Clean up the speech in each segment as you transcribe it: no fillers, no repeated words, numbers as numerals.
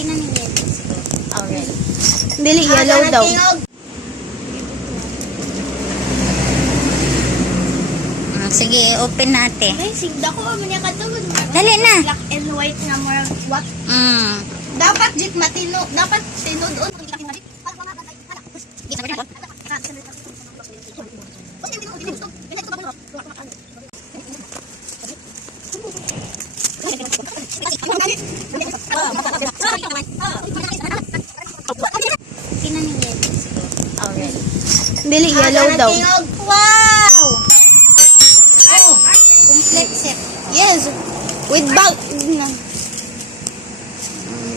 Kinaningin. Okay. Dili yellow daw. Sige, open natin. Ay, sigda ko man niya katulog. Dali na. Black and white nga mo what? Dapat jit matino, dapat tinuod. Kinaningin. Okay. Dili yellow daw. Wow! Oh, complete set. Yes. With bag.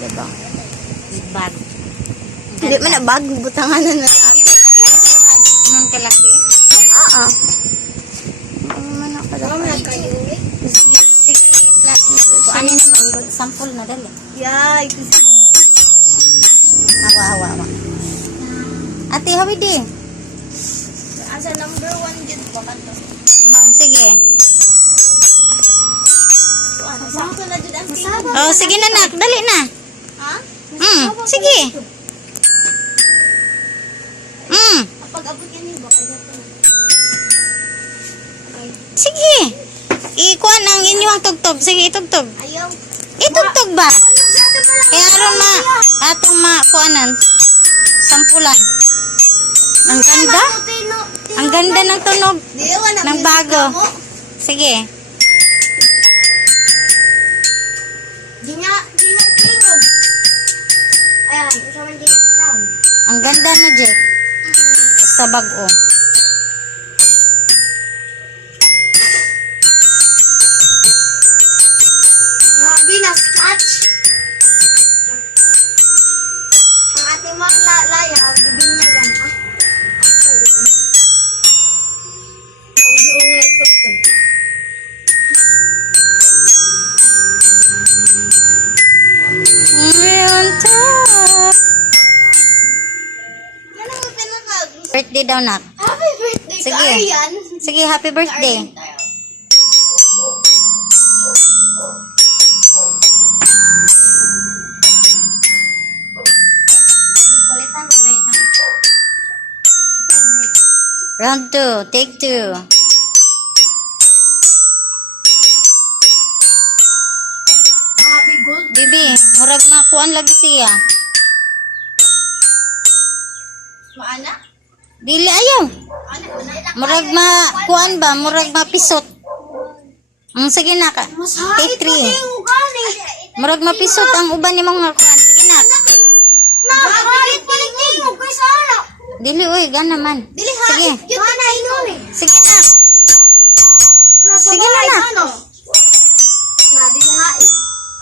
Diba? Bag. Hindi man na bag, butangan na na. Anong kalaki? Ah. Ano man ako daw. Sige, ano naman? Sample na dali. Yay. Hawa. Ate, hawi din. Asa number 1 jit ko kanto. Sige. Saan ko na jud ang tingog? Oh, sige na nak. Dali na. Ha? Sige. Kapag abot yan yung bakal na to. Sige. Ikuan ang inyong tugtog. Sige, itugtog. Ayaw. Itugtog ba? Kaya aron atong kuanan. Sampulan. Ang ganda. Ang ganda ng tunog. Ng bago. Sige. Di nga tingog. Ayan, isa man din sound. Ang ganda na, Jeff. Sa bag-o. Grabe na scratch. Ang ating mga laya, bibinyagan. Ang buong tugtog. On top. Ano mo tinatag? Birthday daw, nak. Happy birthday Sige. ka, Aryan. Sige, happy birthday. Kulitan mo rin, ha? Round 2. Take 2. Happy gold. Bibi, murag makuan lagi siya. Maana? Dili ayaw. Ano? Murag makuan ba? Murag mapisot. Sige na ka. Mas Take hait pa 3. yung gani. Murag mapisot ang uban ni mga kuan. Sige na. Hait pa yung tingog kay Sara. Dili oy, ganaman. Dili Sige. hait. Yun na ikaw eh. Sige na. Nasa Sige na, bahay, nak. ano? Nadi na hait.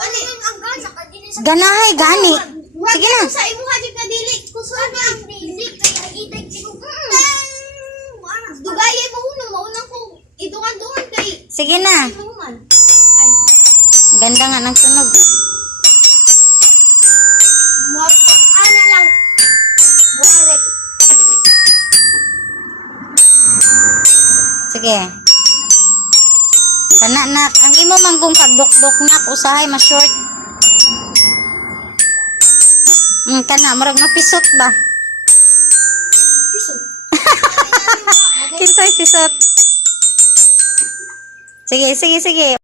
Ano yung ang gana? Kadili sa... Ganahay gani. Sige na. Sa imo hajig na dili. Kusuan na ang dili. Kaya itag tingog. Dugayay mo uno. Maunang ko. Idungan-dungan kay... Sige na. Imungan. Ay. Ganda nga ng tunog. Ana lang. Muarek. Sige. Kana nak, ang imo manggong pagdukdok nak usahay ma short. Kana murag mapisot ba? Piso. Kinsay pisot. Sige.